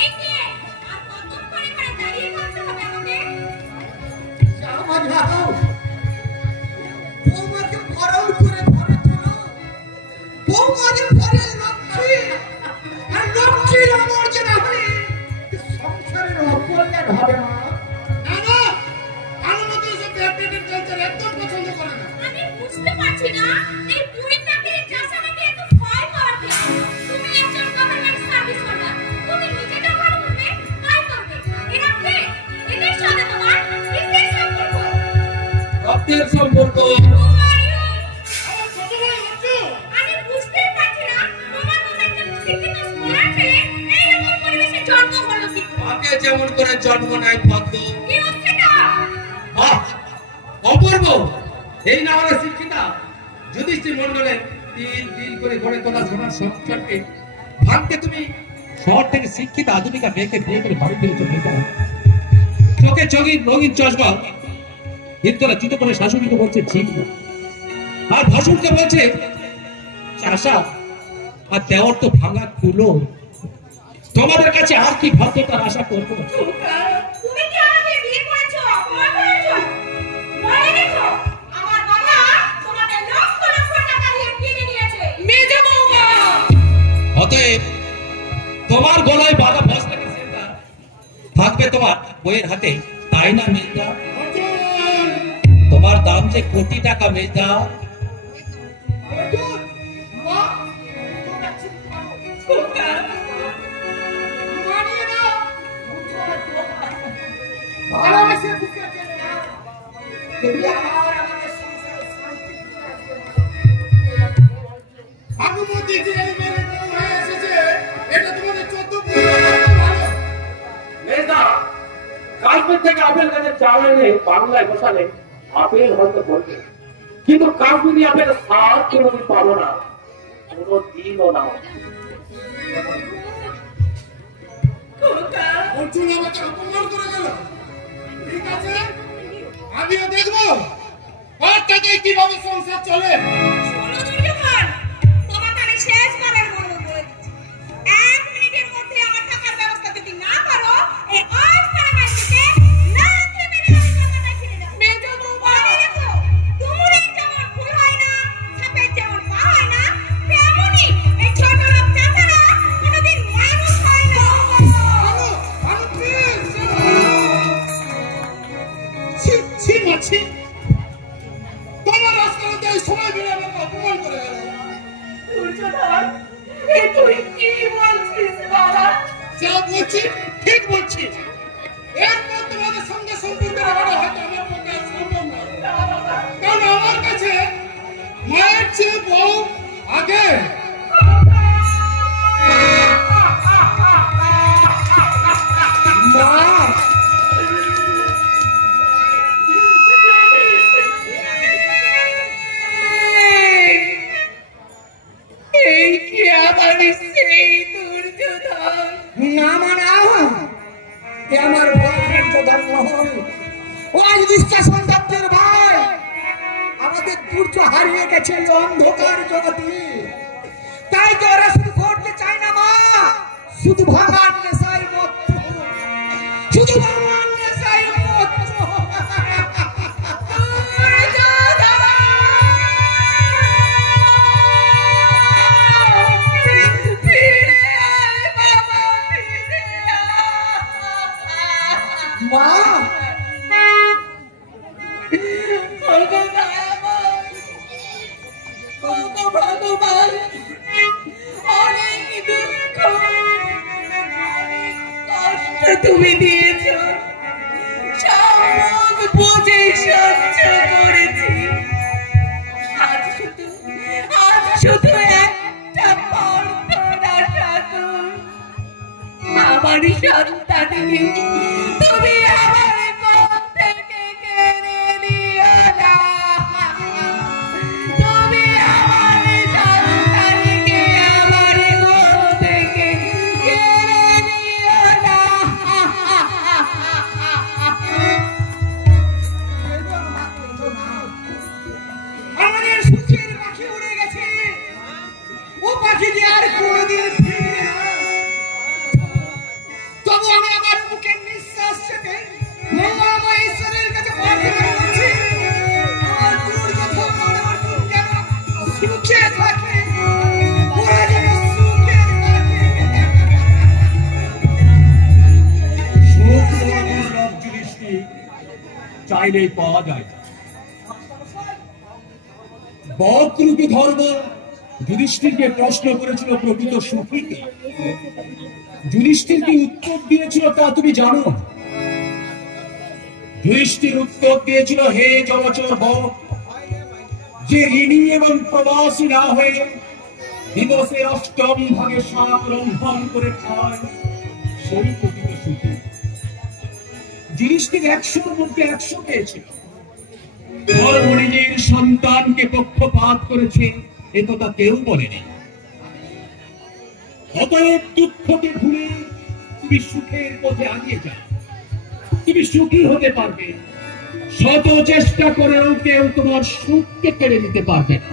এই যে আর কতক্ষণ করে দাঁড়িয়ে থাকতে হবে আমাদের? আমার যাও, বৌমাকে বরণ করে ঘরে তোলো। বৌমাদের ঘরে লক্ষ্মী, আর লক্ষ্মীর অমর্যাদা হলে সংসারের অকল্যাণ হবে না। আমি বুঝতে পারছি না এই বুড়িটাকে চাষাটাকে এত ভয় করাতে। তুমি একজন গভর্নমেন্ট সার্ভিস হোল্ডার, তুমি নিজেটা ভালো করবে, তাই করবে। এরা কে? এদের সাথে তোমার কিসের সম্পর্ক? রক্তের সম্পর্ক। আমি বুঝতেই পারছি না তোমার মতো একটা শিক্ষিত স্কলার ছেলে এইরকম পরিবেশে জন্ম হলো কি করে? মাকে যেমন করে জন্ম নেয় পদ্ম। কি হচ্ছে এটা? আহ, অপূর্ব, এই না হলে শিক্ষিতা যুধিষ্ঠির মণ্ডলের তিল তিল করে গড়ে তোলা সোনার সংসারকে ভাবতে তুমি শহর থেকে শিক্ষিত আধুনিকা মেয়েকে বিয়ে করে বাড়ি ফিরে চলে গেল। চোখে চোখের রঙিন চশমা হিন্দুরা চিত করে শাশুড়িকে বলছে ঠিক না, আর ভাসুরকে বলছে চাষা, আর দেওয়ার তো ভাঙা কুলো। তোমাদের কাছে আর কি ভদ্রতার আশা করবো? তুমি কি আমাকে বিয়ে করেছো? অপমান করেছো? মনে রেখো, আমার বাবা তোমাকে লক্ষ লক্ষ টাকা দিয়ে কিনে নিয়েছে। মেজো বৌমা, অতএব তোমার গলায় বাঁধা বস্তাকে সেটা থাকবে তোমার বইয়ের হাতে, তাই না মেজদা? তোমার দাম যে কোটি টাকা মেজদা। ভালোবাসে বুকে টেনে নাও। যদি আবার আমাদের সংসারে শান্তি ফিরে আসে। ভানুমতি যে এই মেরে বউ হয়ে এসেছে, এটা তোমাদের 14 ভালো। মেজদা, কাশ্মীর থেকে আপেল গাছের চাল এনে বাংলায় বসালে আপেল হয়তো বলবে, কিন্তু কাশ্মীরি আপেল স্বাদ কোনোদিন পাবো না, কোনোদিনও না। অর্জুন আমাকে অপমান করে গেল। ঠিক আছে, আমিও দেখবো ওর টাকায় কিভাবে সংসার চলে। শোনো দুর্যোধন, তোমাকে আমি শেষবারের মতো বলে দিচ্ছি, 1 মিনিটের মধ্যে আমার টাকার ব্যবস্থা যদি না করো, এই অস্থায়ী বাড়িতে না খেয়ে মেরে আমি কলকাতায় ফিরে যাবো। মেজো বৌমা, মনে রেখো, ডুমুরের যেমন ফুল হয় না, সাপের যেমন পা হয় না, তেমনই এই ছোট লোক চাষারা কোনোদিন মানুষ হয় না। ভানু প্লিজ, ছি মাছি, তোমার রাস্তাতে এই সময় বেড়ে আমাকে অপমান করে গেল। দুর্যোধন, এ তুই কি বলছিস বাবা? যা বলছি ঠিক বলছি। এরপর তোমাদের সঙ্গে সম্পর্ক রাখাটা হয়তো আমার পক্ষে আর সম্ভব নয়, কারণ আমার কাছে মায়ের চেয়ে বউ আগে। মা, এই কি আবার সেই দুর্যোধন? না মানা, এ আমার বয়ফ্রেন্ড ধর্ম হয়। ও আজ বিশ্বাসন দত্তের ভাই। আমাদের দুর্য হারিয়ে গেছে এই অন্ধকার জগতে। তাই তো ওরা শুধু করতে চায় না মা, শুধু ভাঙার নেশায় মত্ত, শুধু ভাঙার নেশায় মত্ত। মা, ভগবান, অনেক দুঃখ, কষ্ট তুমি দিয়েছ, সব বুঝে সহ্য করেছি। আজ শুধু একটা প্রার্থনা ঠাকুর, আমার সন্তানকে তুমি আমার কোল থেকে কেড়ে নিও না। তুমি আমার সুখে থাকে, ওরা যেন সুখে থাকে। সুখ বড় জিনিসটি চাইলেই পাওয়া যায়। বক্রূপী ধর্ম যুধিষ্ঠিরকে প্রশ্ন করেছিল প্রকৃত সুখীকে। যুধিষ্ঠির কি উত্তর দিয়েছিল তা তুমি জানো? যুধিষ্ঠির উত্তর দিয়েছিল, হে জলচর বক, যে ঋণী এবং প্রবাসী না হয়ে দিবসের অষ্টম ভাগে সাপ রন্ধন করে খায় সেই প্রকৃত সুখী। যুধিষ্ঠির 100-র মধ্যে 100 পেয়েছিল। ধর্ম নিজের সন্তানকে পক্ষপাত করেছে একথা কেউ বলেনি। অতএব দুঃখকে ভুলে তুমি সুখের পথে আগিয়ে যাও, তুমি সুখী হতে পারবে। শত চেষ্টা করেও কেউ তোমার সুখকে কেড়ে নিতে পারবে না।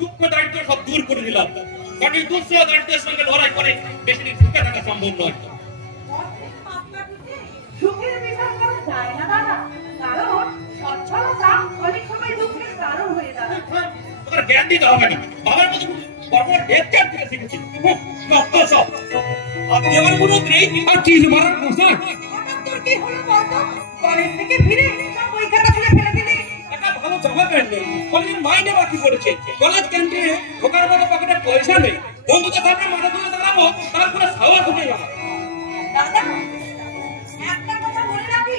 দুঃখ দারিদ্র সব দূর করে দিলাম, কারণ এই দুঃখ দারিদ্রের সঙ্গে লড়াই করে বেশি দিন সুখে থাকা সম্ভব নয়। সুখের বিচার করা যায় না দাদা, কারণ সচ্ছলতা অনেক সময় দুঃখের কারণ হয়ে দাঁড়ায়। তোমার জ্ঞান দিতে হবে না, বাবার মতো বর্বর ঢের থেকে শিখেছি। আপনি আমার কোনো নেই আর চিজ মারার পোশাক। হঠাৎ তোর কি হলো বলতো? কলেজ থেকে ফিরে সব বই খাতা খুলে ফেলে দিলি। একটা ভালো জামা প্যান্ট নেই, কলেজের মাইনে বাকি পড়েছে, কলেজ ক্যান্টিনে ঢোকার মতো পকেটে পয়সা নেই, বন্ধুদের সামনে মাথা তুলে দাঁড়াবো তারপরে সাওয়া খুঁজে যাবো। দাদা একটা কথা বলে রাখি,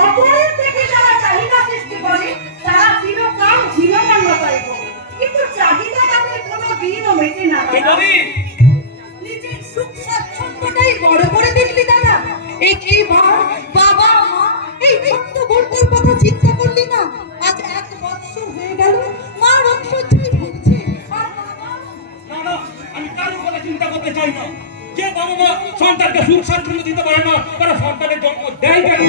অপরের থেকে যারা চাহিদা সৃষ্টি করে তারা চিরকাল জীবনের মতোই করে, কিন্তু চাহিদা তাদের কোনো দিনও মেটে না। নিজের সুখ স্বাচ্ছন্দ্যটাই বড় করে দেখলি দাদা। একবার বাবা মা এই ছোট্ট বোনটার কথা চিন্তা করলি না? আজ 1 বছর হয়ে গেল মা রোগ সহ্যই ভুগছে, আর বাবা না না, আমি কারোর কথা চিন্তা করতে চাই না। যে বাবা মা সন্তানকে সুখ স্বাচ্ছন্দ্য দিতে পারে না তারা সন্তানের জন্ম দেয় কেন?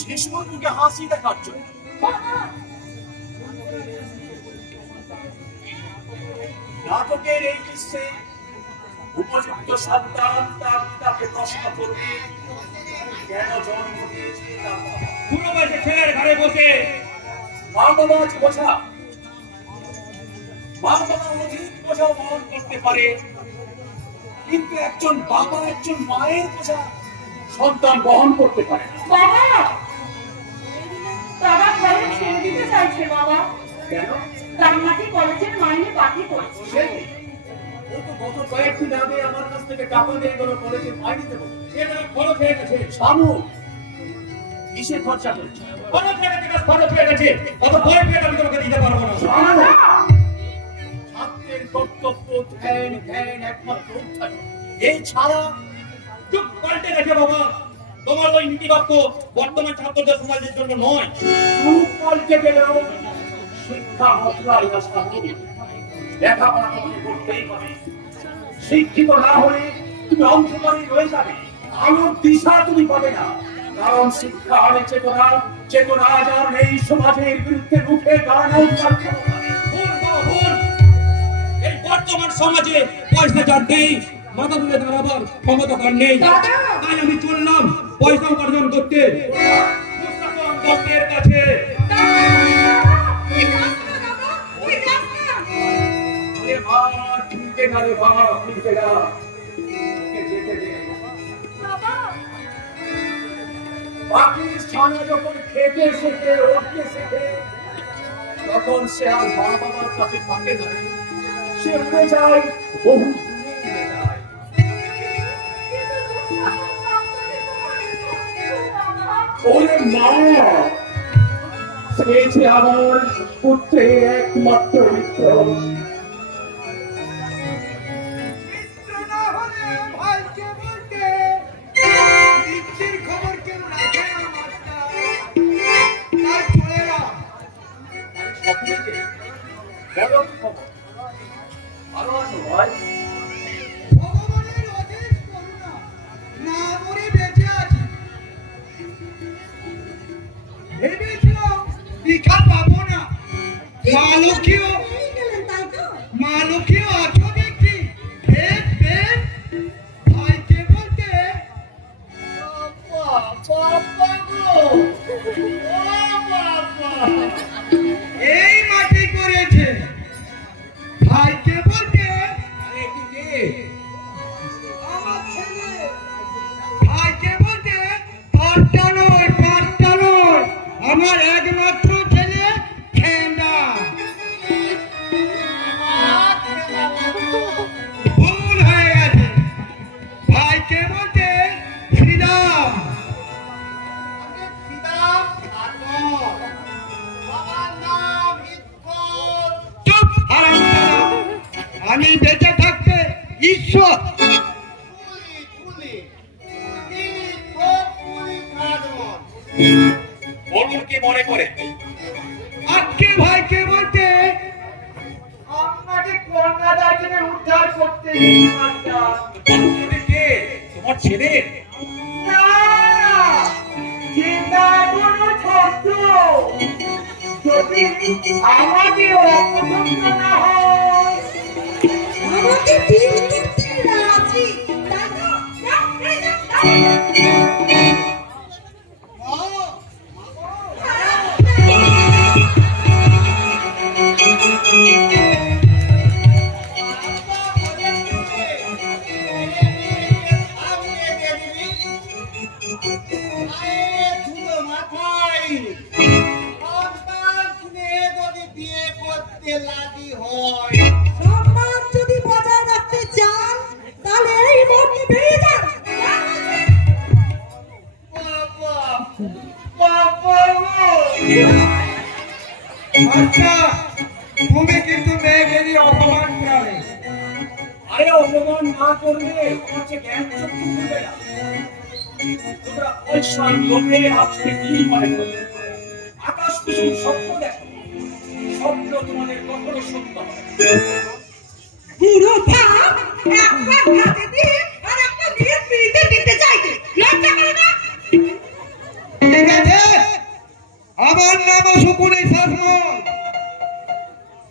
শিশুর মুখে হাসি দেখার জন্য নাটকের এই দৃশ্যে উপযুক্ত সন্তান তার পিতাকে প্রশ্ন করবে, কেন জন্ম দিয়েছে তার বাবা। বুড়ো বয়সে ছেলের ঘরে বসে মা বাবা বোঝা, মা বাবা অধিক বোঝা বহন করতে পারে, কিন্তু একজন বাবা একজন মায়ের বোঝা সন্তান বহন করতে পারে না। বাবা তারা ঘরে ছেড়ে দিতে চাইছে বাবা। কেন? তার নাকি কলেজের মাইনে বাকি পড়ছে। ও তো গত কয়েকদিন আগে আমার কাছ থেকে টাকা নিয়ে গেল কলেজের মাইনে দেবো, সেটা খরচ হয়ে গেছে। শানু কিসের খরচা করছে? খরচ হয়ে গেছে, খরচ হয়ে গেছে, কত পরে আমি তোমাকে দিতে পারবো না। ছাত্রের কর্তব্য ধ্যান ধ্যান একমাত্র উত্থান, এই ছাড়া চুপ পাল্টে গেছে বাবা। তোমার ওই নীতি বাক্য বর্তমান ছাত্রদের সমাজের জন্য নয়। চুপ পাল্টে গেলেও শিক্ষা মতলাই রাস্তা হবে, লেখাপড়া তোমাকে করতেই হবে। শিক্ষিত না হলে তুমি অন্ধকারে রয়ে যাবে, আলোর দিশা তুমি পাবে না। কারণ শিক্ষা হলে চেতনা, চেতনা যার এই সমাজের বিরুদ্ধে রুখে দাঁড়ানো। এই বর্তমান সমাজে পয়সা যার নেই, মাথা তুলে দাঁড়াবার ক্ষমতা কার নেই। তাই আমি চললাম পয়সা উপার্জন করতে কাছে। যখন খেতে শেখে উঠতে শেখে তখন সে আর মা বাবার কাছে থাকে না, সে উড়ে যায়, বহু দূরে যায়। ওরে মা, সে যে আমার পুত্রের একমাত্র মিত্র। মিত্র না হলে ভাইকে বলতে মা লক্ষ্মীও এই গেলেন তাই তো? মা লক্ষ্মীও আছো দেখছি। বেশ বেশ, ভাইকে বলতে এই মাটি করেছে। ভাইকে বলতে আমার ছেলে। ভাইকে বলতে পাঁচটা নয়, আমার একমাত্র ছেলে খেন্দা। ভুল হয়ে গেছে। ভাইকে বলতে শ্রীরাম। চুপ, হারামজাদা। আমি বেঁচে থাকতে ঈশ্বর বলুন কি মনে করে? আজকে ভাইকে বলতে আপনাকে কন্যাদার জন্য উদ্ধার করতে বলুন কে? তোমার ছেলে? না, চিন্তা কোনো ছোট্ট যদি আমাকে অপছন্দ না হয় আমাকে বিয়ে করতে রাজি, তাই তো? না, এই না, সম্মান যদি বজায় রাখতে চান তাহলে এই মুহূর্তে বেরিয়ে যান। আচ্ছা, তুমি কিন্তু মেয়েকে অপমান করে। আরে অপমান না করলে তোমাকে জ্ঞান শক্তি খুলবে না। তোমরা পয়সা লোভে আজকে কি মনে করলে? আকাশ কুসুম স্বপ্ন দেখো, স্বপ্ন তোমাদের কখনো সত্য হবে না। বুড়ো ভাব একটা হাতে দিয়ে আর একটা বিয়ের পিড়িতে দিতে চাইছে, লজ্জা করে না? ঠিক আছে, আমার নাম সুকুনি শাসমল।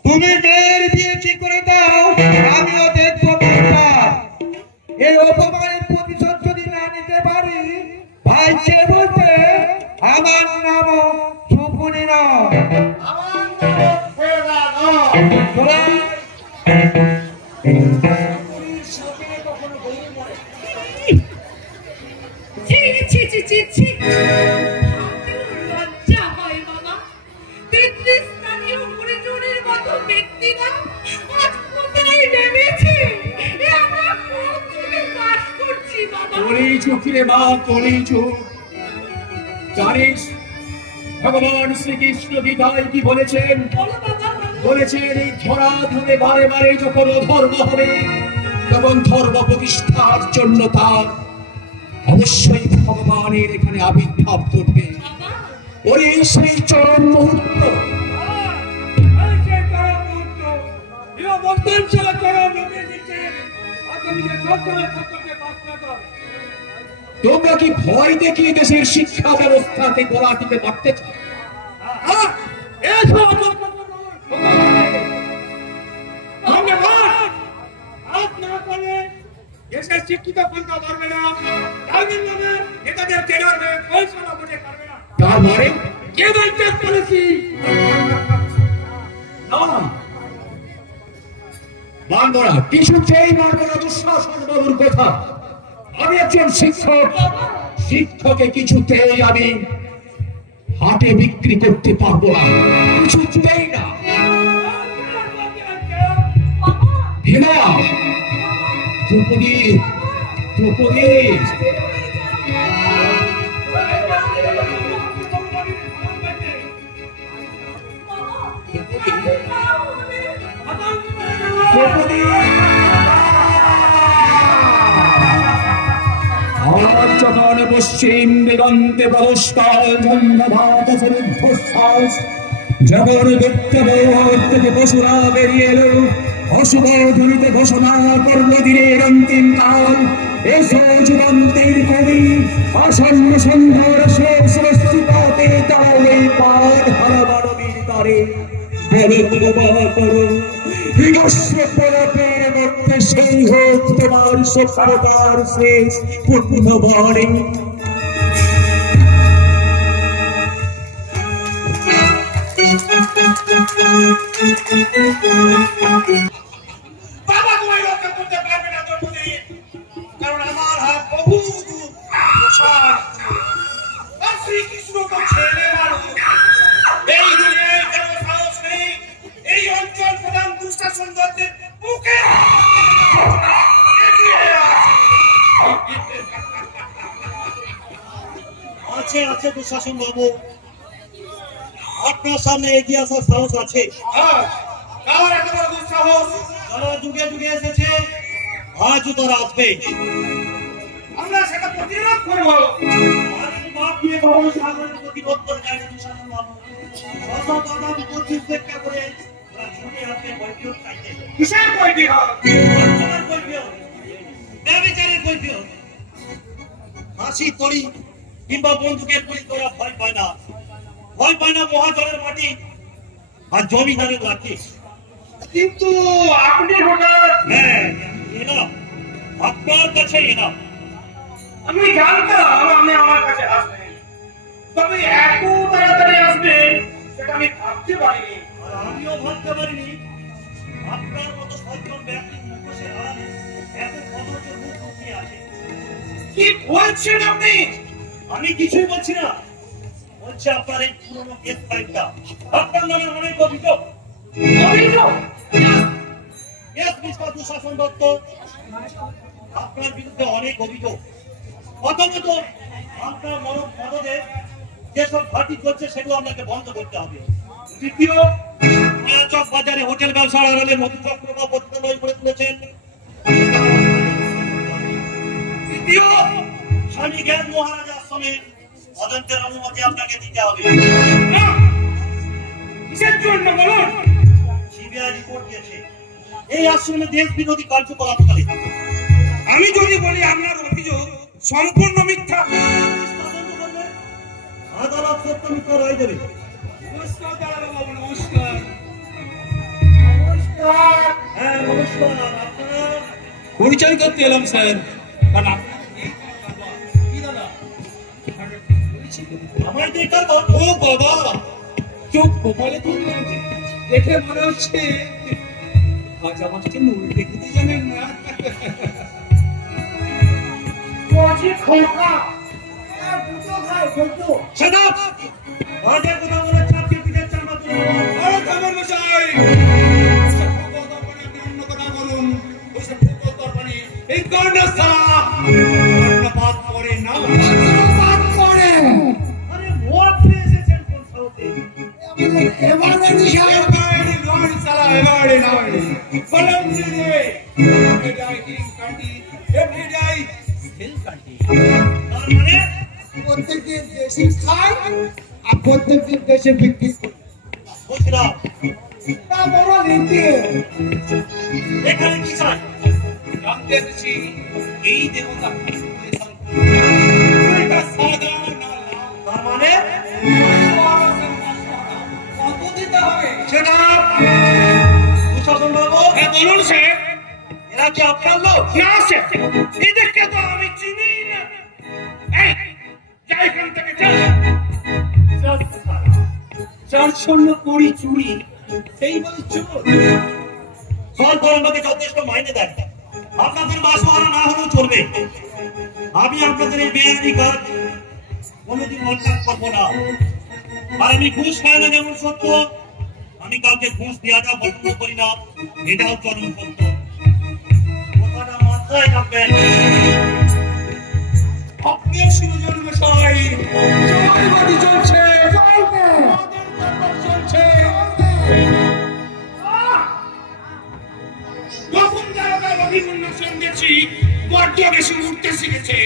তুমি মেয়ের বিয়ে ঠিক করে দাও, আমিও দেখবো মেয়েটা। এই অপমানের প্রতিশোধ যদি না নিতে পারি, ভাইকে বলতে আমার নাম সুকুনি নয়, আমার নাম ফেরা নয়। ছি ছি ছি ছি ছি, লজ্জা হয় বাবা। পিতৃস্থানীয় পরিজনের মতো ব্যক্তিরা আজ কোথায় নেমেছে? এ আমরা কোন যুগে বাস করছি বাবা? কলিযুগ রে মা, কলিযুগ। জানিস ভগবান শ্রীকৃষ্ণ গীতায় কি বলেছেন? বলো বাবা, বলো। বলেছেন এই ধরা ধরে বারে বারে যখন অধর্ম হবে তখন ধর্ম প্রতিষ্ঠার জন্য তার অবশ্যই ভগবানের এখানে আবির্ভাব ঘটবে। বাবা, ওরে সেই চরম মুহূর্ত, তোমরা কি ভয় দেখিয়ে দেশের শিক্ষা ব্যবস্থাকে গলা টিপে মারতে চাও? দেশের শিক্ষিত পন্থা ধরবে না, নেতাদের টেরাবে, পয়সা বুঝে পারবে না। তার মানে কে বলতে বলেছি? মানব না, কিছুতেই মানব না দুঃশাসন বাবুর কথা। আমি একজন শিক্ষক, শিক্ষকে কিছুতেই আমি হাটে বিক্রি করতে পারবো না, কিছুতেই না। ভীমা, দ্রৌপদী, দ্রৌপদী, দ্রৌপদী, আমার যখন পশ্চিম দিগন্তে প্রদস্কাল ধন্যবাদ রুদ্ধশ্বাস, যখন দৈত্যবহর থেকে পশুরা বেরিয়ে এলো, অশুভ ধ্বনিতে ঘোষণা করলো দিনের অন্তিম কাল। এসো যুগান্তের কবি, আসন্ন সন্ধ্যার শেষ রশ্মিপাতে দাঁড়াও এই পাঠ হারা মানবীর দ্বারে। মধ্যে সেই হোক তোমার সভ্যতার শেষ পূর্ণবাণী। বাবা তোমায় রক্ষা করতে পারবে না জন্মদিন, কারণ আমার হাত বহু দূর প্রসার। আর শ্রীকৃষ্ণ তো ছেলে মানুষ, এই দুনিয়ায় কারো সাহস নেই এই অঞ্চল প্রধান দুঃশাসনদের মুখে আছে আছে দুঃশাসন বাবু, আপনার সামনে এগিয়ে আসার সাহস আছে। কার এত বড় দুঃসাহস? যারা যুগে যুগে এসেছে আজও তারা আসবে। আমরা সেটা প্রতিরোধ করবো। বাপ দিয়ে কখনো সাগরের প্রতিরোধ করে যায়নি দুঃশাসন বাবু। শত বাদাম পঁচিশ দেখা করে ওরা ছুটে আসবে বৈঠক চাইতে। কিসের বৈঠক? বঞ্চনার বৈঠক, ব্যভিচারের বৈঠক। হাসি তরি কিংবা বন্দুকের গুলি তোরা ভয় পায় না, ভয় পায় না মহাজনের মাটি আর জমিদারের লাঠি। কিন্তু আপনি হঠাৎ, হ্যাঁ এনা আপনার কাছে এনা। আমি জানতাম আপনি আমার কাছে আসবেন, তবে এত তাড়াতাড়ি আসবেন সেটা আমি ভাবতে পারিনি। আর আমিও ভাবতে পারিনি আপনার মতো সজ্জন ব্যক্তির মুখোশের আড়ালে এত কদর্য মুখ উঠে আসে। কি বলছেন আপনি? আমি কিছুই বলছি না, বলছি আপনার এই পুরনো কেস ফাইলটা, আপনার নামে অনেক অভিযোগ। অভিযোগ? কেস মিস্টার দুঃশাসন দত্ত, আপনার বিরুদ্ধে অনেক অভিযোগ। প্রথমত আপনার মরম মদদের যেসব ঘাটি করছে সেগুলো আপনাকে বন্ধ করতে হবে। দ্বিতীয়, চক বাজারে হোটেল ব্যবসার আড়ালে মধু চক্র বা পত্রালয় করে তুলেছেন। তৃতীয়, স্বামী জ্ঞান মহারাজ আশ্রমে তদন্তের অনুমতি আপনাকে দিতে হবে। কিসের জন্য বলুন? সিবিআই রিপোর্ট দিয়েছে এই আশ্রমে দেশ বিরোধী কার্যকলাপ করে। আমি যদি বলি আপনার অভিযোগ সম্পূর্ণ মিথ্যা, আদালত সত্য মিথ্যা রায় দেবে। নমস্কার দাদা বাবু, নমস্কার। হ্যাঁ নমস্কার, আপনার পরিচয় করতে এলাম স্যার। আমার দেখার ও বাবা, চোখ কপালে তুলে দেখে মনে হচ্ছে আজ আমার জন্য উল্টে খেতে জানেন না। প্রত্যেকদিন দেশি খায় আর প্রত্যেকদিন দেশে বিক্রি করে। বুঝলাম, তা বড় নীতি। এখানে কি চাই? জানতে এসেছি এই দেবতা তার মানে কত দিতে হবে সেটা দুঃশাসন বাবু। হ্যাঁ বলুন স্যার। এরা কি আপনার লোক? না স্যার, এদেরকে তো আমি চিনি না। এই যা এখান থেকে যা। যার জন্য করি চুরি সেই বলে চোর। সরকার আমাকে যথেষ্ট মাইনে দেয়, আপনাদের বাসভাড়া না হলেও চলবে। আমি আপনাদের এই বেআইনি কাজ কোনোদিন অর্থাৎ করবো না। আর আমি ঘুষ খাই না যেমন সত্য, আমি কাউকে ঘুষ দেওয়াটা বন্ধ করি না, এটাও চরম সত্য। কথাটা মাথায় রাখবেন। আপনার সুজন মশাই জয়বাড়ি চলছে, যখন যারা অভিমন্যু সঙ্গেছি বড্ড বেশি উঠতে শিখেছে।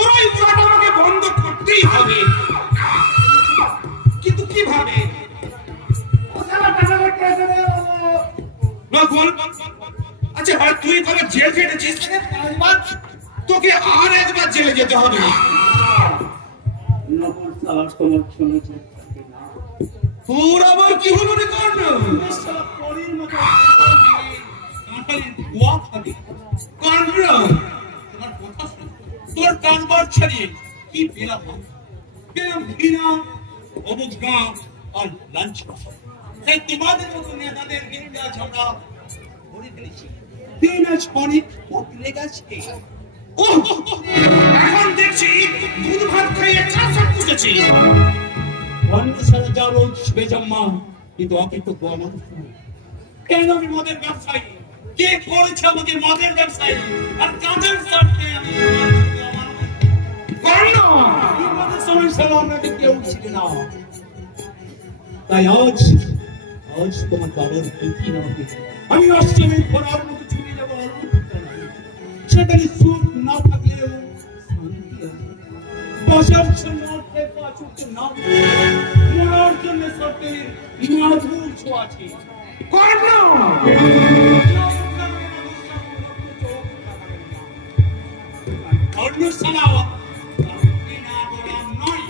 ওরাই পুরাটা আমাকে বন্ধ করতেই হবে, কিন্তু কিভাবে? আচ্ছা ভাই, তুই কবে জেল খেটেছিস? তোকে আর একবার জেলে যেতে হবে। তোর আবার কি হলো রে কর্ণ? পরীর মতো কাঁঠালের ধোয়া খাবে। কর্ণ তোমার কথা শুনে তোর কারবার ছাড়িয়ে কি পেলাম? পেলাম ঘৃণা, অবজ্ঞা আর লাঞ্ছনা। সেই তোমাদের মতো নেতাদের বিরুদ্ধে আজ আমরা ধরে ফেলেছি। দিন আজ অনেক বদলে গেছে। এখন দেখছি দুধ ভাত খাইয়ে চাষা পুষেছি। অন্য সারা যা রোজ বেজম্মা কিন্তু অকৃতজ্ঞ আমার। কেন আমি মদের ব্যবসায়ী? কে করেছে আমাকে মদের ব্যবসায়ী? আর কাজের স্বার্থে আমি আমাদের সময় সারা আমাকে কেউ ছিল না। তাই আজ তোমার বাবার দুঃখী না হবে। আমি অষ্টমী ঘোড়ার মতো ছুটে যাবো সেখানে সুখ না থাকলেও বসার জন্য পা ছুটতে না মরার জন্য সত্যের মাধুর ছোঁয়া আছে। অন্য সালা নয়